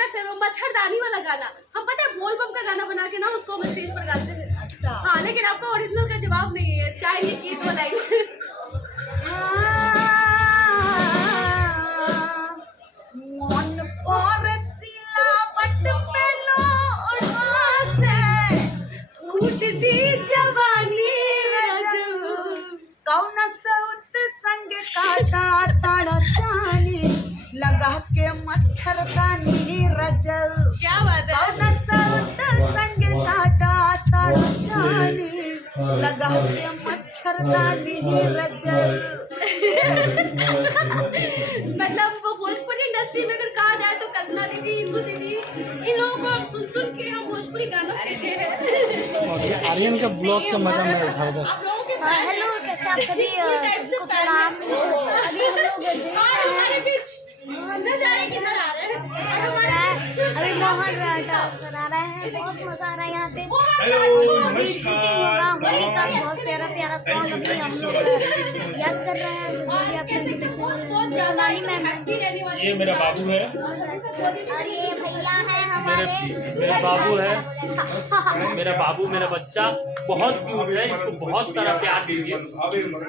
मेरा फेवरेट मच्छरदानी वाला गाना। हम पता है बोल बम का गाना बना के ना उसको हम स्टेज पर गाते हैं। अच्छा हाँ, लेकिन आपका ओरिजिनल का जवाब नहीं है, चाहे ये गीत बनाइए। कुछ दी जवानी कौन सउत संग काटा ताड़ा चानी लगा के मच्छरदानी रजल। क्या बात है। कौन सउत संग काटा ताड़ा चानी लगा के मच्छरदानी रजल। मतलब वो भोजपुरी इंडस्ट्री में अगर कहा जाए तो कल्पना दीदी, इंदु दीदी, इन लोगों को हम सुन सुन के हम भोजपुरी गाना सीखे हैं। आर्यन का ब्लॉग का मजा मैं उठाऊंगा। आप लोगों के हेलो, कैसे आप सभी सबको प्रणाम। अभी हम लोग हमारे बीच अंदर जा रहे किधर आ रहे हैं और हमारे अभी मोहन डांस आ रहा है, बहुत मजा आ रहा है यहाँ पे। हेलो नमस्कार होली का बहुत प्यारा प्यारा सॉन्ग अभी हम लोग यस कर रहे हैं, जो भी आप सभी देखते बहुत ज्यादा ही मैं हैप्पी रहने वाली। ये मेरा बाबू है, और ये भैया है हमारे, मेरा बाबू है, मेरा बाबू, मेरा बच्चा बहुत क्यूट है, इसको बहुत सारा प्यार दीजिए।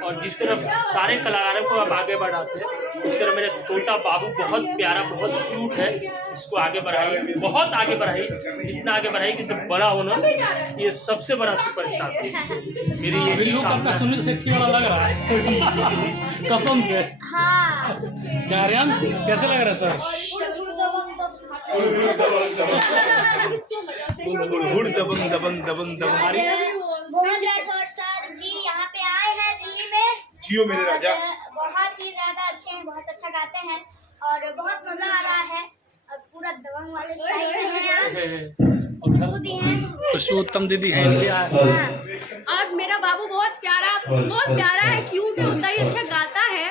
और जिस तरफ सारे कलाकारों को आप आगे बढ़ाते हैं उस तरह मेरा छोटा बाबू बहुत प्यारा, बहुत क्यूट है, इसको आगे बढ़ाइए, बहुत आगे बढ़ाइए, इतना आगे बढ़ाइए कि जब बड़ा होना ये सबसे बड़ा सुपरस्टार है। मेरी यही लुक आपका सुनील शेट्टी वाला लग रहा है कसम से। हाँ क्या आर्यन कैसे लग रहा है सर? दबंग दबंग दबंग दबंग मोहन राठौर सर भी यहाँ पे आए हैं दिल्ली में। जियो मेरे राजा। बहुत ही ज्यादा अच्छे हैं, बहुत अच्छा गाते हैं और बहुत मजा आ रहा है। और पूरा दबंग वाले स्टाइल में हैं आज। खुद ही हैं। पुरुषोत्तम दीदी है इनके आज। और मेरा बाबू बहुत प्यारा है, क्यूट है, उतना ही अच्छा गाता है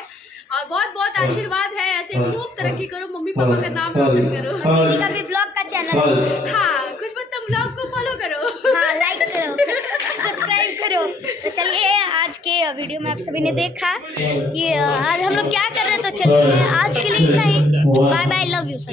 और बहुत बहुत आशीर्वाद है। ऐसे खूब तरक्की करो, मम्मी पापा का नाम रोशन करो। दीदी का भी ब्लॉग का चैनल है। हाँ, खुशबुत्ता ब्लॉग को फॉलो करो। हाँ, लाइक करो, सब्सक्राइब करो। तो चलिए, आज के वीडियो में आप सभी ने देखा ये आज हम लोग क्या कर रहे हैं, तो चलिए आज के लिए इतना ही। बाय बाय, लव यू सब।